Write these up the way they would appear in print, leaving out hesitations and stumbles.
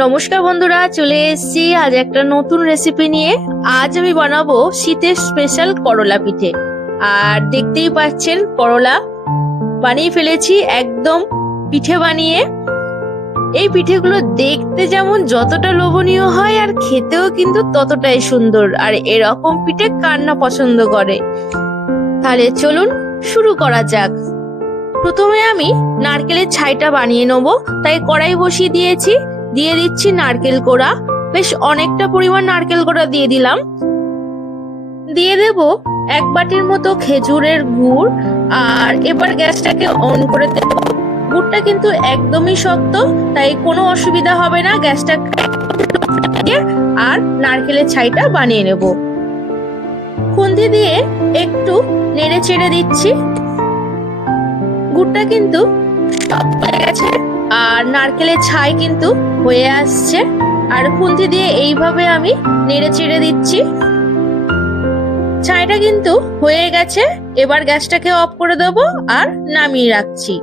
নমস্কার বন্ধুরা, চলে এসেছি আজ একটা নতুন রেসিপি নিয়ে। আজ আমি বানাবো শীতের স্পেশাল করলা পিঠে। আর দেখতেই পাচ্ছেন করলা বানিয়ে ফেলেছি একদম পিঠে বানিয়ে। এই পিঠেগুলো দেখতে যেমন যতটা লোভনীয় হয় আর খেতেও কিন্তু ততটাই সুন্দর। আর এরকম পিঠে কার না পছন্দ করে। তাহলে চলুন শুরু করা যাক। প্রথমে আমি নারকেলের ছাইটা বানিয়ে নেবো, তাই কড়াই বসিয়ে দিয়েছি। দিয়ে দিচ্ছি নারকেল কোড়া, বেশ অনেকটা পরিমাণ নারকেল কোড়া দিয়ে দিলাম। দিয়ে দেব এক বাটির মতো খেজুরের গুড়। আর এবার গ্যাসটাকে অন করে দেব। গুড়টা কিন্তু একদমই শক্ত, তাই কোনো অসুবিধা হবে না। গ্যাসটা আর নারকেলের ছাইটা বানিয়ে নেব। খুন্তি দিয়ে একটু নেড়ে চেড়ে দিচ্ছি। গুড়টা কিন্তু হয়ে গেছে আর নারকেলের ছাই কিন্তু হয়ে আসছে। আর খুন্তি দিয়ে এইভাবে আমি নেড়ে চেড়ে দিচ্ছি। ছাইটা কিন্তু হয়ে গেছে। এবার গ্যাসটাকে অফ করে দেব আর নামিয়ে রাখছি।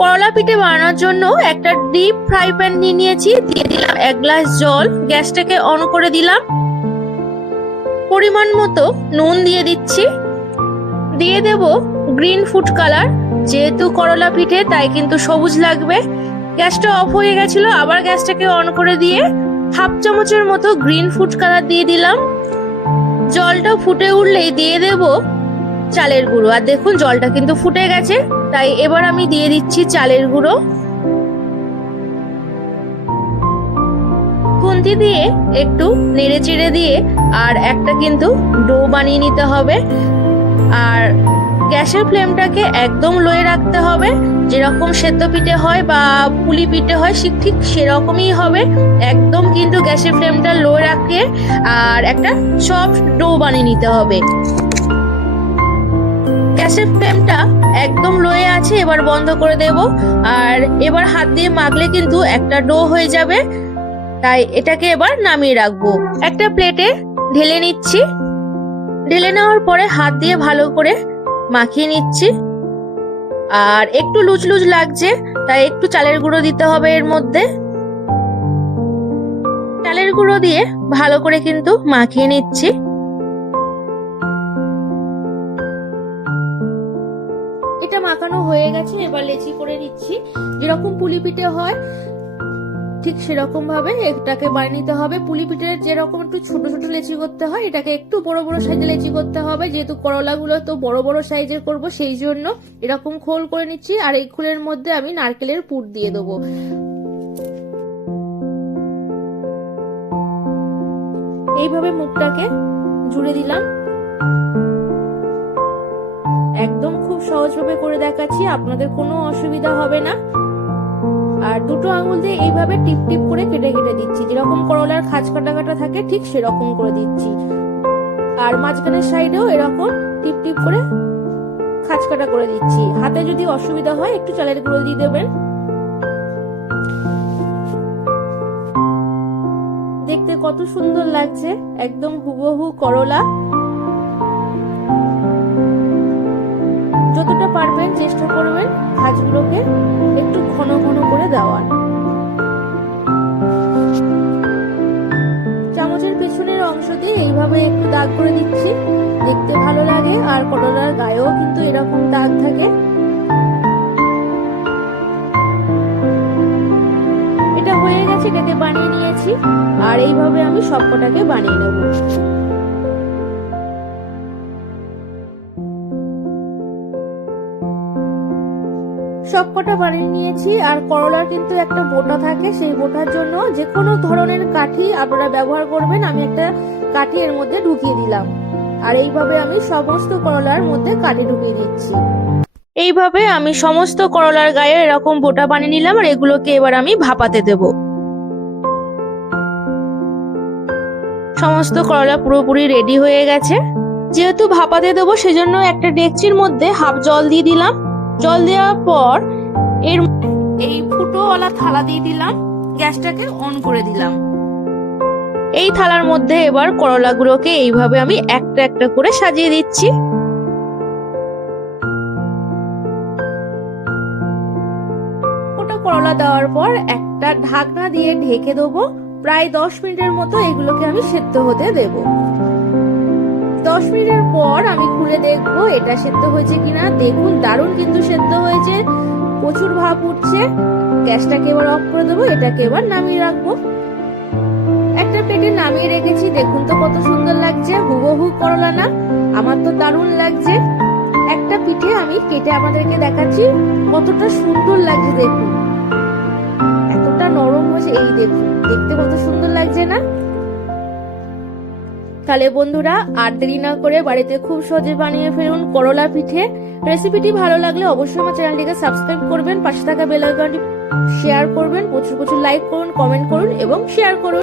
করলা পিঠে বানানোর জন্য একটা ডিপ ফ্রাই প্যান নিয়ে নিয়েছি। দিয়ে দিলাম 1 গ্লাস জল। গ্যাসটাকে অন করে দিলাম। পরিমাণ মতো নুন দিয়ে দিচ্ছি। দিয়ে দেব গ্রিন ফুড কালার, যেহেতু করলা পিঠে তাই কিন্তু সবুজ লাগবে। গ্যাসটা অফ হয়ে গেছিল, আবার গ্যাসটাকে অন করে দিয়ে 1/2 চামচের মতো গ্রিন ফুড কালার দিয়ে দিলাম। জলটা ফুটে উঠলেই দিয়ে দেব চালের গুঁড়ো। আর দেখুন জলটা কিন্তু ফুটে গেছে, তাই এবার আমি দিয়ে দিচ্ছি চালের গুঁড়ো। খুন্তি দিয়ে একটু নেড়ে চেড়ে দিয়ে আর একটা কিন্তু ডো বানিয়ে নিতে হবে। আর গ্যাসের ফ্লেমটাকে একদম লোয়ে রাখতে হবে। যেরকম সেদ্ধ পিঠে হয় বা পুলি পিঠে হয় ঠিক সেরকমই হবে। একদম কিন্তু গ্যাসের ফ্লেমটা লো রাখে আর একটা সফট ডো বানিয়ে নিতে হবে। গ্যাসের ফ্লেমটা একদম লোয়ে আছে, এবার বন্ধ করে দেব। আর এবার হাত দিয়ে মাখলে কিন্তু একটা ডো হয়ে যাবে, তাই এটাকে এবার নামিয়ে রাখবো। একটা প্লেটে ঢেলে নিচ্ছি। ঢেলে নেওয়ার পরে হাত দিয়ে ভালো করে মাখিয়ে নিচ্ছি। আর একটু লুজ লুজ লাগছে, তাই একটু চালের গুঁড়ো দিতে হবে এর মধ্যে। চালের গুঁড়ো দিয়ে ভালো করে কিন্তু মাখিয়ে নিচ্ছি। এটা মাখানো হয়ে গেছে, এবার লেচি করে নিচ্ছি। যেরকম পুলি পিঠে হয় ঠিক সেরকম ভাবে এটাকে বানিয়ে নিতে হবে। পুলি পিঠের যেরকম একটু ছোট ছোট লেচি করতে হয়, এটাকে একটু বড় বড় সাইজের লেচি করতে হবে। যেহেতু করলাগুলো তো বড় বড় সাইজের করব, সেই জন্য এরকম খোল করে নিচ্ছি। আর এই খোলের মধ্যে আমি নারকেলের পুর দিয়ে দেবো। এইভাবে মুখটাকে জুড়ে দিলাম। একদম খুব সহজভাবে করে দেখাচ্ছি, আপনাদের কোনো অসুবিধা হবে না। আর দুটো আঙুল দিয়ে এইভাবে টিপ টিপ করে কেটে কেটে দিচ্ছি। যেরকম করলার খাঁজ কাটা কাটা থাকে ঠিক সেরকম করে দিচ্ছি। আর মাঝখানের সাইডেও এরকম টিপ টিপ করে খাঁজ কাটা করে দিচ্ছি। হাতে যদি অসুবিধা হয় একটু চালের গুঁড়ো দিয়ে দেবেন। দেখতে কত সুন্দর লাগছে, একদম হুবহু করলা। যতটা পারবেন চেষ্টা করবেন খাঁজগুলোকে একটু ঘন ঘন করে দেওয়ার। চামচের পেছনের অংশ দিয়ে এইভাবে একটু দাগ করে দিচ্ছি, দেখতে ভালো লাগে। আর করলার গায়েও কিন্তু এরকম দাগ থাকে। এটা হয়ে গেছে, এটাকে বানিয়ে নিয়েছি। আর এইভাবে আমি সবকটাকে বানিয়ে নেব। সবকটা বানিয়ে নিয়েছি। আর করলার কিন্তু একটা বোটা থাকে, সেই বোটার জন্য যে কোনো ধরনের কাঠি আপনারা ব্যবহার করবেন। আমি একটা কাঠি এর মধ্যে ঢুকিয়ে দিলাম। আর এইভাবে আমি সমস্ত করলার মধ্যে কাঠি ঢুকিয়ে দিচ্ছি। এইভাবে আমি সমস্ত করলার গায়ে এরকম বোটা বানিয়ে নিলাম। আর এগুলোকে এবার আমি ভাপাতে দেব। সমস্ত করলা পুরোপুরি রেডি হয়ে গেছে। যেহেতু ভাপাতে দেবো সেজন্য একটা ডেকচির মধ্যে হাফ জল দিয়ে দিলাম। জল দেওয়ার পর এই ফুটোওয়ালা থালা দিয়ে দিলাম। গ্যাসটাকে অন করে দিলাম। এই থালার মধ্যে এবার করলাগুলোকে এইভাবে আমি একটা একটা করে সাজিয়ে দিচ্ছি। করলা দেওয়ার পর একটা ঢাকনা দিয়ে ঢেকে দেবো। প্রায় 10 মিনিটের মতো এগুলোকে আমি সেদ্ধ হতে দেব। 10 মিনিটের পর আমি খুলে দেখবো এটা সেদ্ধ হয়েছে কিনা। দেখুন দারুণ কিন্তু সেদ্ধ হয়েছে, প্রচুর ভাপ উঠছে। গ্যাসটাকে এবার অফ করে দেবো, এটাকে এবার নামিয়ে রাখবো। একটা প্লেটে নামিয়ে রেখেছি। দেখুন তো কত সুন্দর লাগছে, হুবহু করলা না? আমার তো দারুণ লাগছে। একটা পিঠে আমি কেটে আপনাদেরকে দেখাচ্ছি কতটা সুন্দর লাগছে। দেখুন এতটা নরম হয়েছে, এই দেখুন দেখতে কত সুন্দর লাগছে না? তাহলে বন্ধুরা আর দেরি না করে বাড়িতে খুব সহজে বানিয়ে ফেলুন করলা পিঠে। রেসিপিটি ভালো লাগলে অবশ্যই আমার চ্যানেলটিকে সাবস্ক্রাইব করবেন, পাশে থাকা বেল আইকনটি শেয়ার করবেন, প্রচুর প্রচুর লাইক করুন, কমেন্ট করুন এবং শেয়ার করুন।